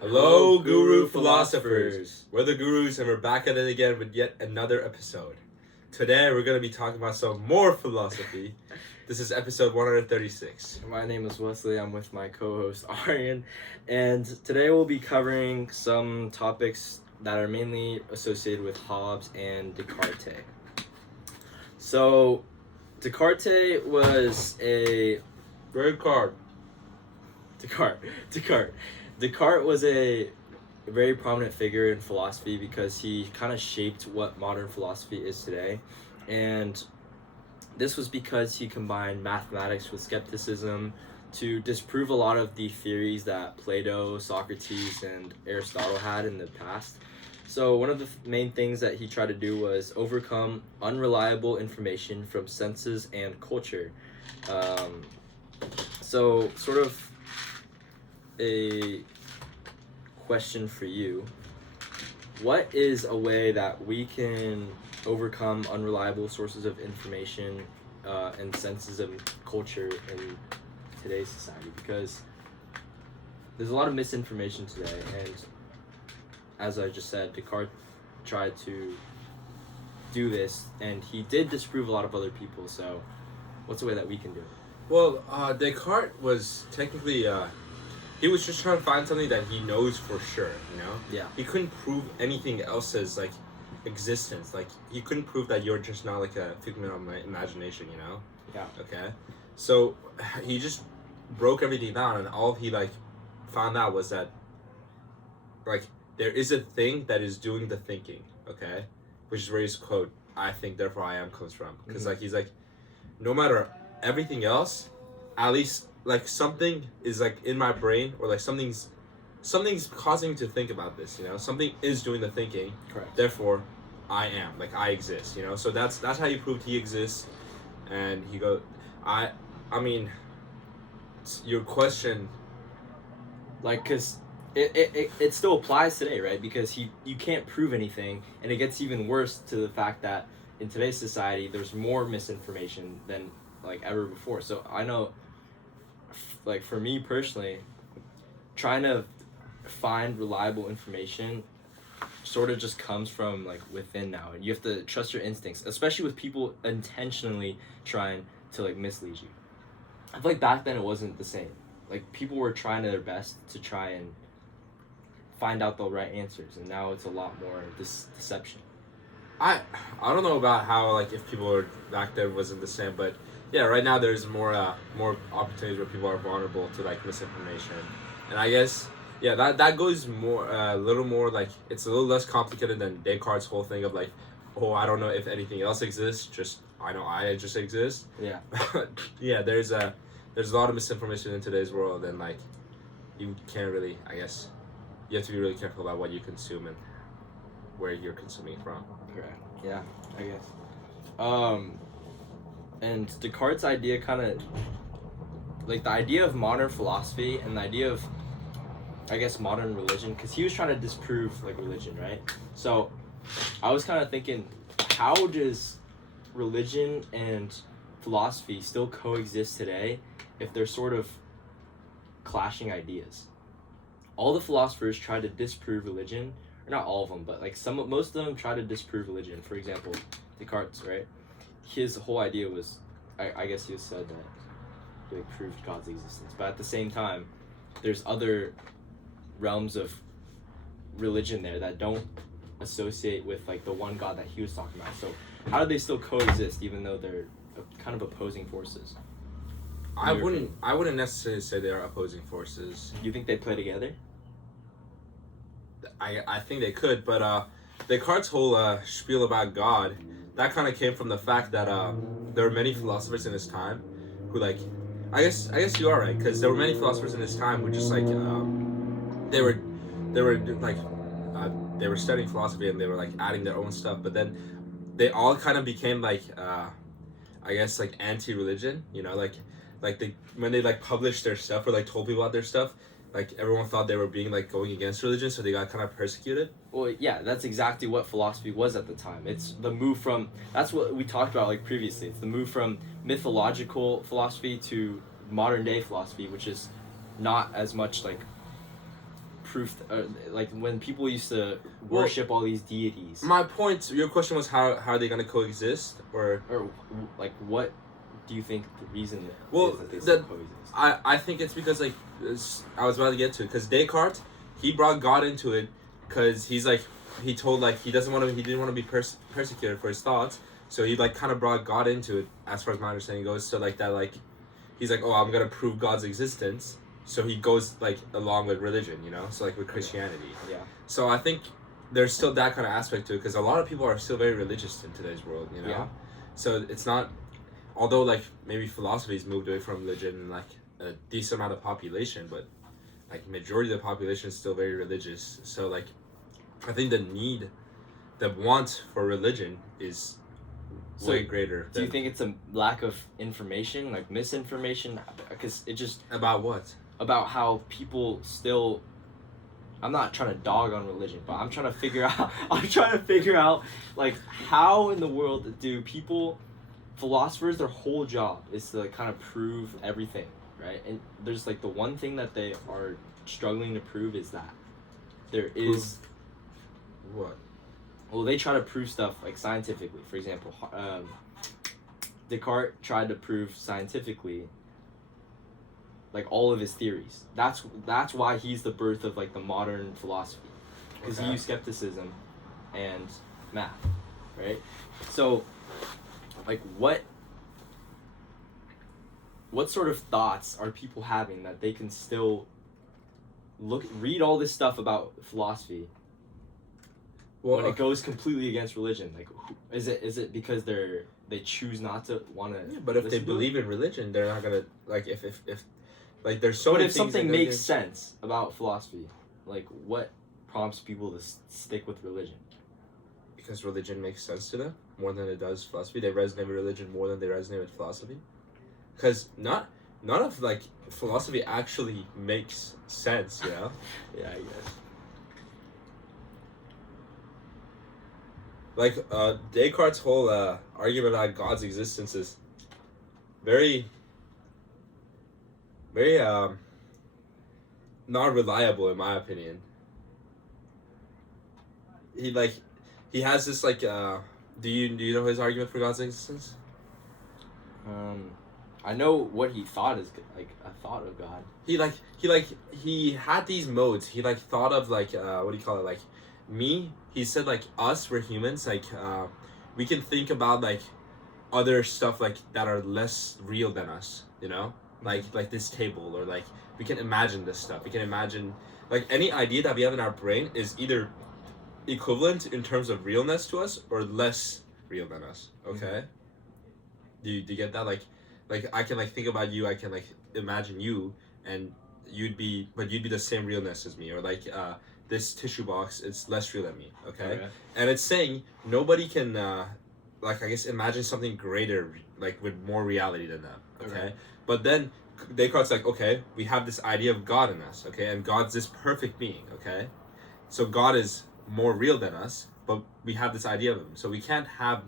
Hello, Guru Philosophers! We're the Gurus and we're back at it again with yet another episode. Today we're going to be talking about some more philosophy. This is episode 136. My name is Wesley. I'm with my co-host Aryan, and today we'll be covering some topics that are mainly associated with Hobbes and Descartes. So, Descartes was a... Red card. Descartes was a very prominent figure in philosophy because he kind of shaped what modern philosophy is today. And this was because he combined mathematics with skepticism to disprove a lot of the theories that Plato, Socrates, and Aristotle had in the past. So one of the main things that he tried to do was overcome unreliable information from senses and culture. So sort of a question for you. What is a way that we can overcome unreliable sources of information and senses of culture in today's society? Because there's a lot of misinformation today, and as I just said, Descartes tried to do this, and he did disprove a lot of other people. So what's a way that we can do it? Well, Descartes was technically, he was just trying to find something that he knows for sure, you know? Yeah. He couldn't prove anything else's, existence. He couldn't prove that you're just not, a figment of my imagination, you know? Yeah. Okay? So, he just broke everything down, and all he, found out was that, there is a thing that is doing the thinking, okay? Which is where his quote, "I think, therefore I am," comes from. Because, he's no matter everything else, at least something is in my brain, or something's causing me to think about this, you know? Something is doing the thinking. Correct. Therefore I am, I exist, you know? So that's how he proved he exists. And he go, I mean, your question, Because it still applies today, right? Because you can't prove anything, and it gets even worse to the fact that in today's society there's more misinformation than ever before. So I know, for me personally, trying to find reliable information sort of just comes from within now, and you have to trust your instincts, especially with people intentionally trying to mislead you. I feel back then it wasn't the same. People were trying their best to try and find out the right answers, and now it's a lot more deception. I don't know about how if people were back then wasn't the same, but yeah, right now there's more opportunities where people are vulnerable to misinformation, and I guess that goes more a little more it's a little less complicated than Descartes' whole thing of oh, I don't know if anything else exists, just I know I just exist. Yeah. Yeah, there's a lot of misinformation in today's world, and you can't really, I guess, you have to be really careful about what you consume and where you're consuming it from. Correct. Yeah, I guess. And Descartes' idea kind of, the idea of modern philosophy and the idea of, I guess, modern religion, because he was trying to disprove, religion, right? So, I was kind of thinking, how does religion and philosophy still coexist today if they're sort of clashing ideas? All the philosophers try to disprove religion, or not all of them, but most of them try to disprove religion. For example, Descartes, right? His whole idea was, I guess he said that he proved God's existence. But at the same time, there's other realms of religion there that don't associate with the one God that he was talking about. So how do they still coexist even though they're kind of opposing forces? I wouldn't necessarily say they are opposing forces. You think they play together? I think they could, but Descartes' whole spiel about God, that kind of came from the fact that there were many philosophers in his time who I guess you are right, because there were many philosophers in his time who just they were studying philosophy, and they were adding their own stuff, but then they all kind of became I guess anti-religion, you know, they when they published their stuff or told people about their stuff, everyone thought they were being going against religion, so they got kind of persecuted. Well, yeah, that's exactly what philosophy was at the time. It's the move from, that's what we talked about previously. It's the move from mythological philosophy to modern day philosophy, which is not as much proof, like when people used to worship all these deities, My point. Your question was how are they gonna coexist, or or like what do you think the reason Well, is that they the- still coexist? I think it's because like I was about to get to it because Descartes he brought God into it because he's like he told like he didn't want to be persecuted for his thoughts, so he like kind of brought God into it as far as my understanding goes. So like that like he's like, oh, I'm gonna prove God's existence, so he goes like along with religion, you know, so like with Christianity. Yeah. So I think there's still that kind of aspect to it because a lot of people are still very religious in today's world, you know. Yeah. So it's not, although like maybe philosophy's moved away from religion and like a decent amount of population, but like majority of the population is still very religious. So like, I think the want for religion is So, way greater. Do you think it's a lack of information, like misinformation? Because it just About what? about how people still. I'm not trying to dog on religion, but I'm trying to figure out. I'm trying to figure out, like, how in the world do people, philosophers, their whole job is to like, kind of prove everything, right? And there's like the one thing that they are struggling to prove is that there is. What? Well, they try to prove stuff like scientifically. For example, Descartes tried to prove scientifically like all of his theories. That's why he's the birth of like the modern philosophy, because he Okay. used skepticism and math, right? So, like what sort of thoughts are people having that they can still read all this stuff about philosophy Well, when it goes completely against religion? Like, is it because they choose not to want to? yeah, but if they believe in religion, they're not gonna like if like there's so But many if things something that go makes against- sense about philosophy, like what prompts people to stick with religion? because religion makes sense to them more than it does philosophy. They resonate with religion more than they resonate with philosophy. Because none of like philosophy actually makes sense, you know? Yeah, I guess. Like Descartes' whole argument about God's existence is very not reliable in my opinion. He has this like do you know his argument for God's existence? I know what he thought is like a thought of God. He had these modes. He like thought of like what do you call it, like me. He said like us, we're humans, like we can think about like other stuff like that are less real than us, you know, like this table, or like we can imagine this stuff. We can imagine like any idea that we have in our brain is either equivalent in terms of realness to us or less real than us. Okay. Do you get that? Like I can like think about you, I can like imagine you, and you'd be the same realness as me, or like this tissue box, it's less real than me. Okay. And it's saying nobody can like I guess imagine something greater, like with more reality than that. Okay. But then Descartes like, okay, we have this idea of God in us, okay, and God's this perfect being, okay, so God is more real than us, but we have this idea of him, so we can't have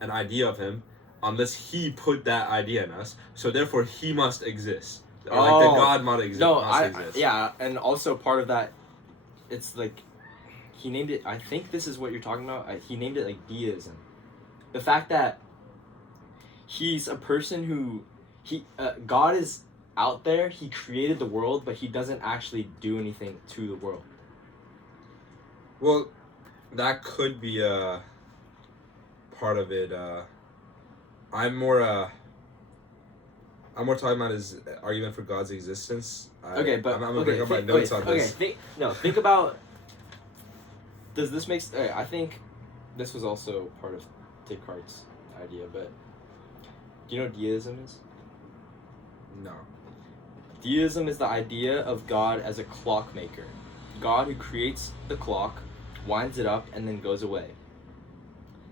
an idea of him unless he put that idea in us, so therefore he must exist, or like the God must exist. No, must exist. yeah, and also part of that, it's like he named it. I think this is what you're talking about. He named it like deism. The fact that he's a person who God is out there. He created the world, but he doesn't actually do anything to the world. Well, that could be a part of it. I'm more talking about his argument for God's existence. I'm gonna bring up my notes on this. Think about. Does this make? I think this was also part of Descartes' idea, but do you know what deism is? No. Deism is the idea of God as a clockmaker. God who creates the clock, winds it up, and then goes away.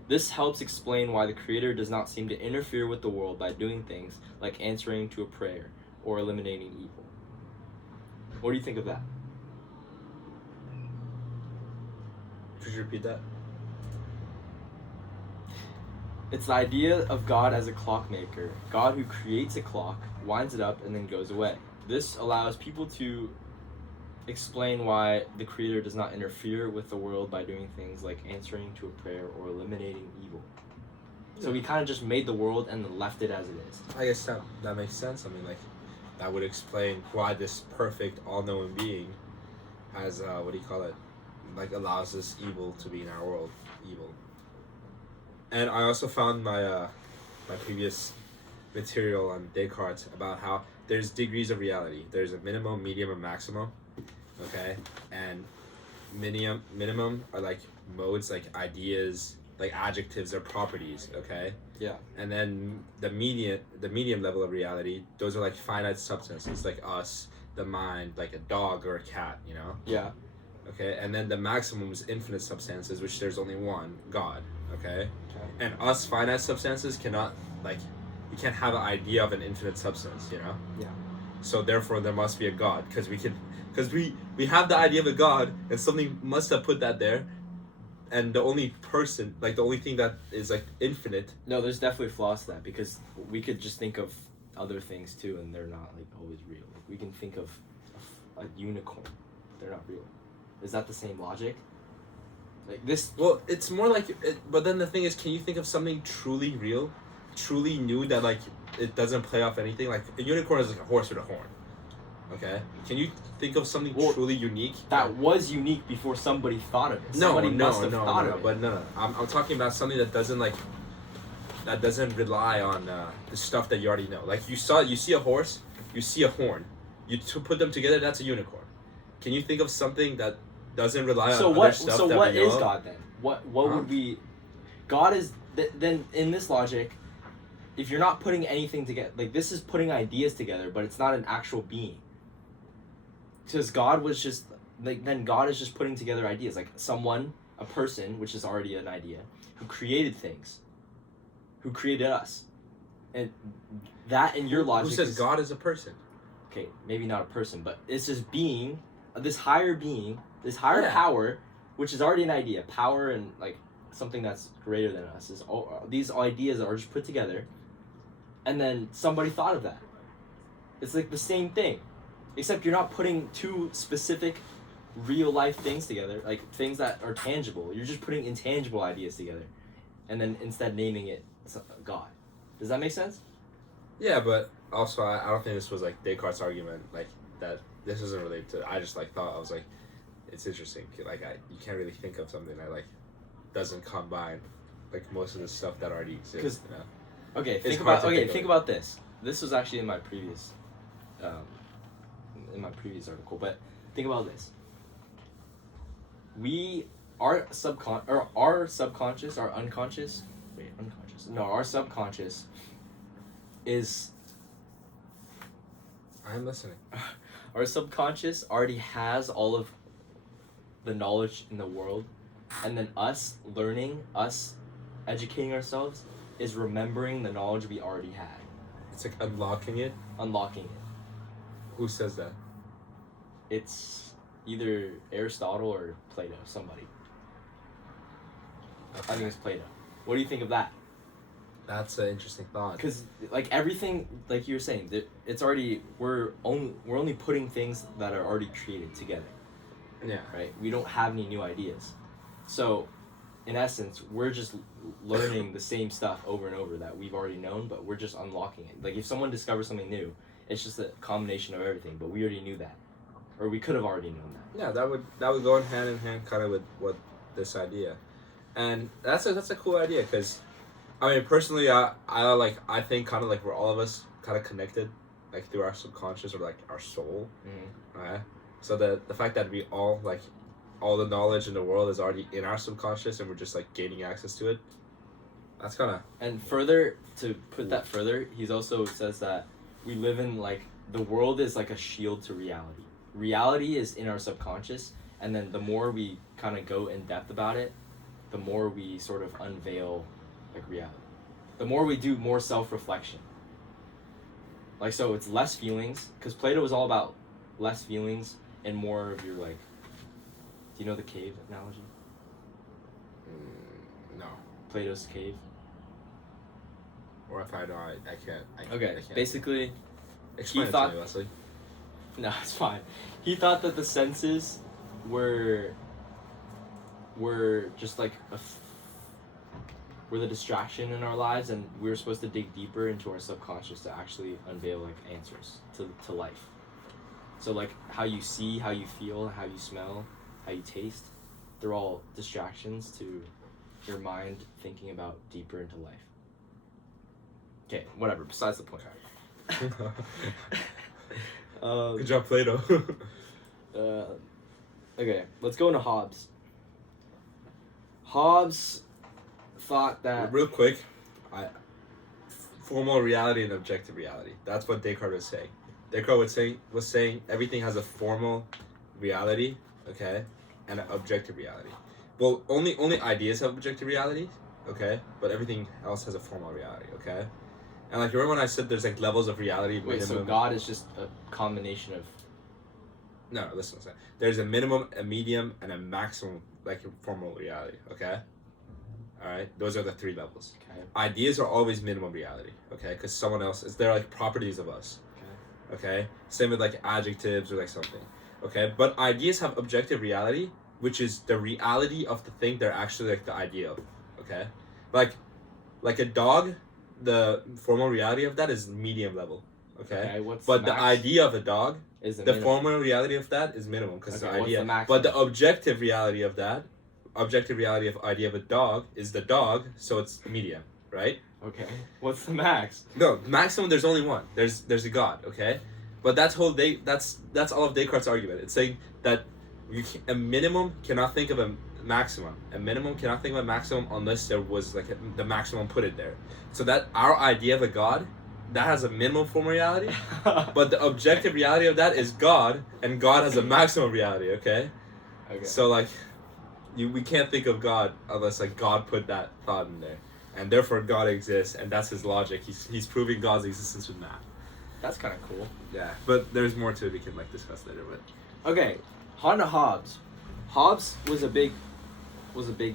This helps explain why the Creator does not seem to interfere with the world by doing things like answering to a prayer or eliminating evil. What do you think of that? Could you repeat that? It's the idea of God as a clockmaker. God who creates a clock, winds it up, and then goes away. This allows people to explain why the creator does not interfere with the world by doing things like answering to a prayer or eliminating evil. So he kind of just made the world and then left it as it is. I guess that makes sense. I mean, like, that would explain why this perfect, all-knowing being has, what do you call it? Like, allows this evil to be in our world. Evil. And I also found my previous material on Descartes about how there's degrees of reality. There's a minimum, medium, and maximum. Okay? And minimum are like modes, like ideas, like adjectives or properties, okay? Yeah. And then the medium level of reality, those are like finite substances, like us, the mind, like a dog or a cat, you know? Yeah. Okay, and then the maximum is infinite substances, which there's only one, God, okay? Okay. And us finite substances cannot, like, we can't have an idea of an infinite substance, you know? Yeah. So therefore there must be a God, because we have the idea of a God, and something must have put that there, and the only person, like the only thing that is like infinite. No, there's definitely flaws to that because we could just think of other things too, and they're not like always real. Like we can think of a unicorn, they're not real. Is that the same logic? Like this? Well, it's more like, but then the thing is, can you think of something truly real, truly new that like it doesn't play off anything? Like a unicorn is like a horse with a horn. Okay, can you think of something truly unique that was unique before somebody thought of it? No, Somebody must have thought of it. But no. I'm talking about something that doesn't rely on the stuff that you already know. Like you see a horse, you see a horn, put them together, that's a unicorn. Can you think of something that doesn't rely on other stuff? So that what we know is of? God then? What would we? God is then in this logic. If you're not putting anything together, like this is putting ideas together, but it's not an actual being. Because God was just then God is just putting together ideas, like a person, which is already an idea, who created things, who created us, and that in your logic. Who says God is a person? Okay, maybe not a person, but it's this being, this higher power, which is already an idea, power and like something that's greater than us. Is all these ideas are just put together, and then somebody thought of that. It's like the same thing. Except you're not putting two specific real life things together, like things that are tangible. You're just putting intangible ideas together and then instead naming it God. Does that make sense? Yeah, but also I don't think this was like Descartes' argument, like that this isn't related to. I just like thought, I was like, it's interesting. Like you can't really think of something that like doesn't combine like most of the stuff that already exists. You know? Okay, think about this. This was actually in my previous article, but think about this. Our subconscious is I'm listening. Our subconscious already has all of the knowledge in the world, and then us educating ourselves is remembering the knowledge we already had. It's like unlocking it. Who says that? It's either Aristotle or Plato, somebody. Okay. I think it's Plato. What do you think of that? That's an interesting thought. Because like everything, like you were saying, it's already we're only putting things that are already created together. Yeah. Right. We don't have any new ideas, so in essence, we're just learning the same stuff over and over that we've already known, but we're just unlocking it. Like if someone discovers something new, it's just a combination of everything, but we already knew that, or we could have already known that. Yeah, that would go hand in hand kind of with what this idea, and that's a cool idea because, I mean personally I think kind of like we're all of us kind of connected, like through our subconscious or like our soul, right? So the fact that we all like all the knowledge in the world is already in our subconscious and we're just like gaining access to it. That's kind of. And further to put that further, he's also says that we live in like the world is like a shield to reality. Reality is in our subconscious, and then the more we kind of go in depth about it, the more we sort of unveil like reality. The more we do more self-reflection. Like so it's less feelings, because Plato was all about less feelings and more of your like, do you know the cave analogy? No. Plato's cave. Or if I know, I can't. Okay, I can't. basically, Explain it to me, Leslie. No, it's fine. He thought that the senses were just like were the distraction in our lives, and we were supposed to dig deeper into our subconscious to actually unveil like answers to life. So like how you see, how you feel, how you smell, how you taste, they're all distractions to your mind thinking about deeper into life. Okay, whatever. Besides the point. Good job, Plato. Okay, let's go into Hobbes. Hobbes thought that Real quick, formal reality and objective reality. That's what Descartes was saying. Descartes was saying everything has a formal reality, okay, and an objective reality. Well, only ideas have objective reality, okay, but everything else has a formal reality, okay. And like, remember when I said there's like levels of reality? wait, so God is just a combination of No, listen. There's a minimum, a medium, and a maximum, like formal reality. Okay. All right. Those are the three levels. okay. Ideas are always minimum reality. Okay, because someone else is. They're like properties of us. Okay. Same with like adjectives or like something. Okay. But ideas have objective reality, which is the reality of the thing they're actually like the idea of. Okay. Like a dog, the formal reality of that is medium level. Okay. What's But the the max? idea of a dog, Is the the minimum. formal reality of that is minimum because Okay, it's the what's idea. the maximum? But the objective reality of that, objective reality of idea of a dog is the dog, so it's medium, right? Okay. What's the max? No, maximum. There's only one. There's a God, okay? But that's all of Descartes' argument. It's saying that a minimum cannot think of a maximum. A minimum cannot think of a maximum unless there was like the maximum put it there. So that our idea of a God, that has a minimum form reality, but the objective reality of that is God, and God has a maximum reality. Okay. Okay. So like, we can't think of God unless like God put that thought in there, and therefore God exists, and that's his logic. He's proving God's existence with math. That's kind of cool. Yeah, but there's more to it we can like discuss later. But Okay, on to Hobbes. Hobbes was a big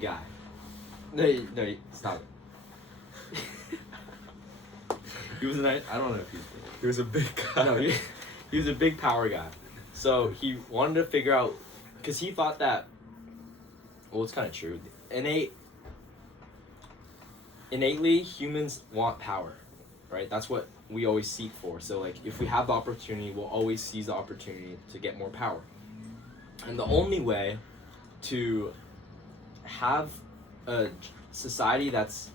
guy. No, stop it. He was I don't know if he's big. he was a big guy. No, he was a big power guy. So he wanted to figure out, because he thought that, well, it's kind of true. Innately, humans want power, right? That's what we always seek for. So like, if we have the opportunity, we'll always seize the opportunity to get more power. And the only way to have a society that's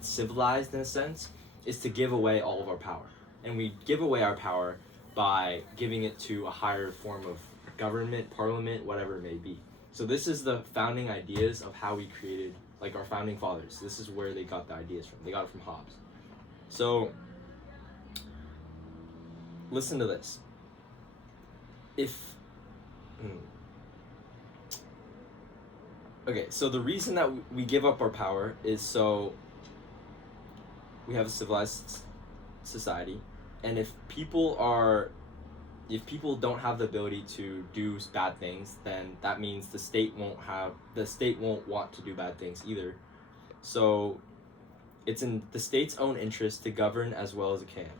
civilized in a sense is to give away all of our power. And we give away our power by giving it to a higher form of government, parliament, whatever it may be. So this is the founding ideas of how we created, like our founding fathers. This is where they got the ideas from. They got it from Hobbes. So listen to this. Okay, so the reason that we give up our power is so we have a civilized society, and if people don't have the ability to do bad things, then that means the state won't want to do bad things either. So it's in the state's own interest to govern as well as it can.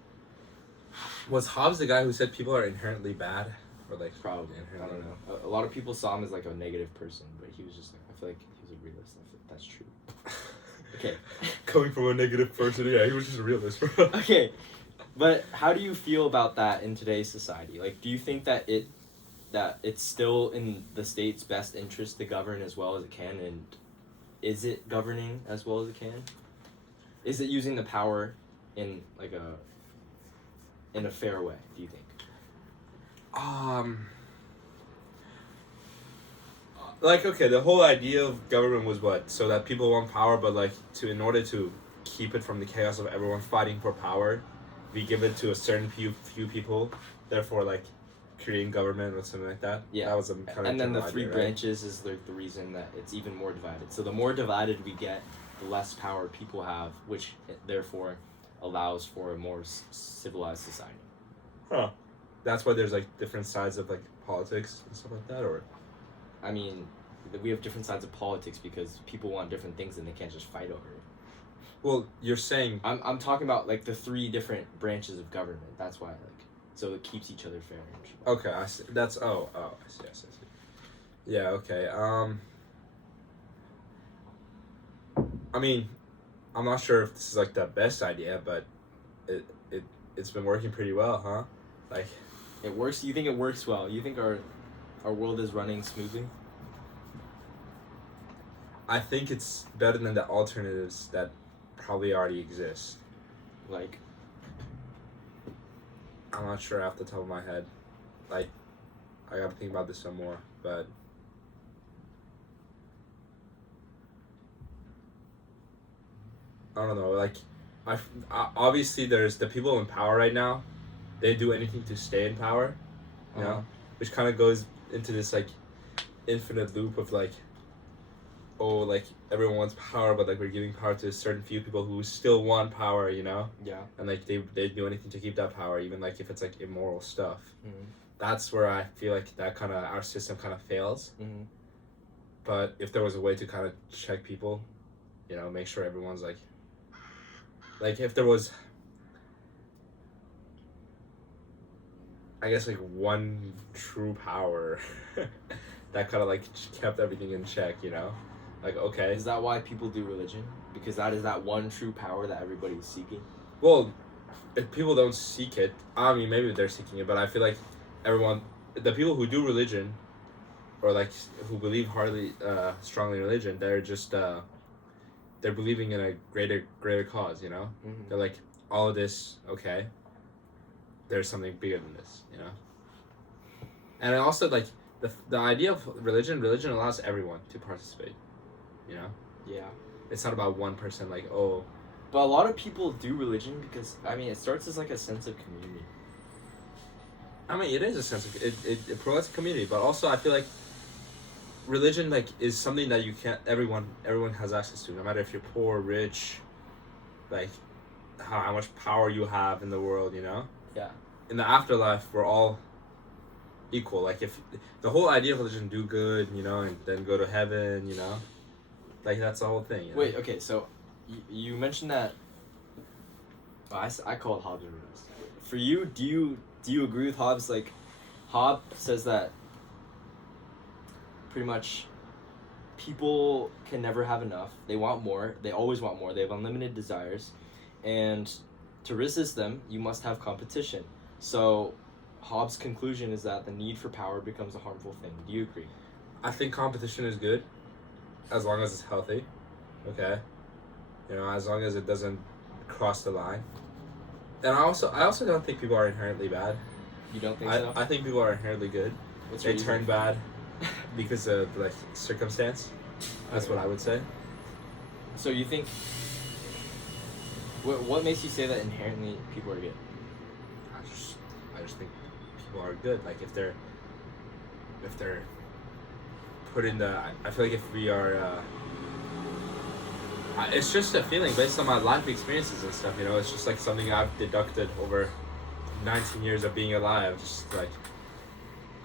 Was Hobbes the guy who said people are inherently bad, or like Probably. I don't know. A lot of people saw him as like a negative person, but he was just like, I feel like he was a realist. I feel like that's true. Okay. Coming from a negative person, yeah, he was just a realist, bro. Okay, but how do you feel about that in today's society? Like, do you think that it's still in the state's best interest to govern as well as it can, and is it governing as well as it can? Is it using the power in like in a fair way, do you think? Like, okay, the whole idea of government was what? So that people want power, but like in order to keep it from the chaos of everyone fighting for power, we give it to a certain few people. Therefore, like creating government or something like that. Yeah. That was a kind of. And then the general three idea, branches is the reason that it's even more divided. So the more divided we get, the less power people have, which therefore allows for a more civilized society. Right? Huh. That's why there's like different sides of like politics and stuff like that, or. I mean, we have different sides of politics because people want different things and they can't just fight over it. Well, you're saying. I'm talking about like the three different branches of government. That's why, like. so it keeps each other fair. Okay, I see. That's I see. I see. Yeah. Okay. I mean, I'm not sure if this is like the best idea, but it's been working pretty well, huh? Like, It works. You think it works well? You think our world is running smoothly? I think it's better than the alternatives that probably already exist. Like, I'm not sure off the top of my head. Like, I gotta think about this some more, but I don't know. Like, obviously there's the people in power right now. They do anything to stay in power, you know, which kind of goes into this like infinite loop of like, oh, like everyone wants power, but like we're giving power to a certain few people who still want power, you know. Yeah. And like they do anything to keep that power, even like if it's like immoral stuff. Mm-hmm. That's where I feel like that kind of our system kind of fails. Mm-hmm. But if there was a way to kind of check people, you know, make sure everyone's like if there was, I guess like one true power that kind of like kept everything in check, you know, like okay. Is that why people do religion? Because that is that one true power that everybody's seeking. Well, if people don't seek it, I mean maybe they're seeking it, but I feel like everyone, the people who do religion, or like who believe strongly in religion, they're just they're believing in a greater cause, you know. Mm-hmm. They're like, all of this, okay, there's something bigger than this, you know. And also like the idea of religion allows everyone to participate, you know. Yeah. It's not about one person like, oh. But a lot of people do religion because, I mean, it starts as like a sense of community. I mean, it is a sense of it provides a community, but also I feel like religion like is something that you can't everyone has access to, no matter if you're poor, rich, like how much power you have in the world, you know. Yeah. In the afterlife, we're all equal. Like if the whole idea of religion, do good, you know, and then go to heaven, you know, like that's the whole thing. You know? Wait. Okay. So, you mentioned that. Well, I call it Hobbes and Lewis. For you, do you agree with Hobbes? Like, Hobbes says that pretty much people can never have enough. They want more. They always want more. They have unlimited desires, and to resist them, you must have competition. So, Hobbes' conclusion is that the need for power becomes a harmful thing. Do you agree? I think competition is good, as long as it's healthy. Okay, you know, as long as it doesn't cross the line. And I also don't think people are inherently bad. You don't think so? I think people are inherently good. What's They your turn reason? bad because of like circumstance. That's Okay. what I would say. So you think? What makes you say that inherently people are good? I just think people are good. Like if they're put in the. I feel like if we are. It's just a feeling based on my life experiences and stuff. You know, it's just like something I've deducted over 19 years of being alive. Just like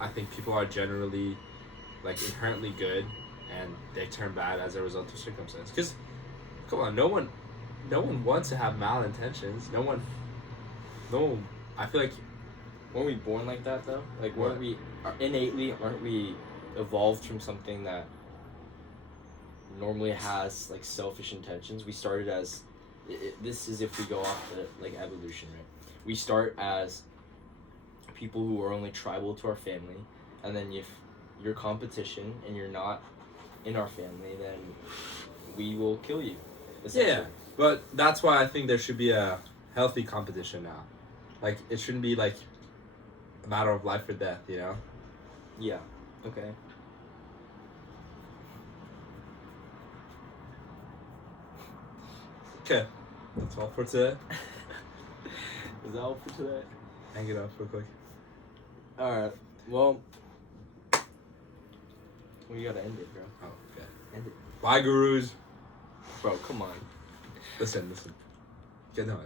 I think people are generally like inherently good, and they turn bad as a result of circumstance. Because come on, no one wants to have malintentions. No one. I feel like. Weren't we born like that though? Like What? aren't we evolved from something that normally has like selfish intentions? We started as this is if we go off the like evolution, right? We start as people who are only tribal to our family, and then if you're competition and you're not in our family, then we will kill you. Essentially. Yeah, but that's why I think there should be a healthy competition now. Like it shouldn't be like a matter of life or death, you know? Yeah. Okay. Okay, that's all for today. Is that all for today? Hang it up real quick. Alright. Well, we gotta end it, bro. Oh, okay. End it. Bye, gurus. Bro, come on. Listen. Get no.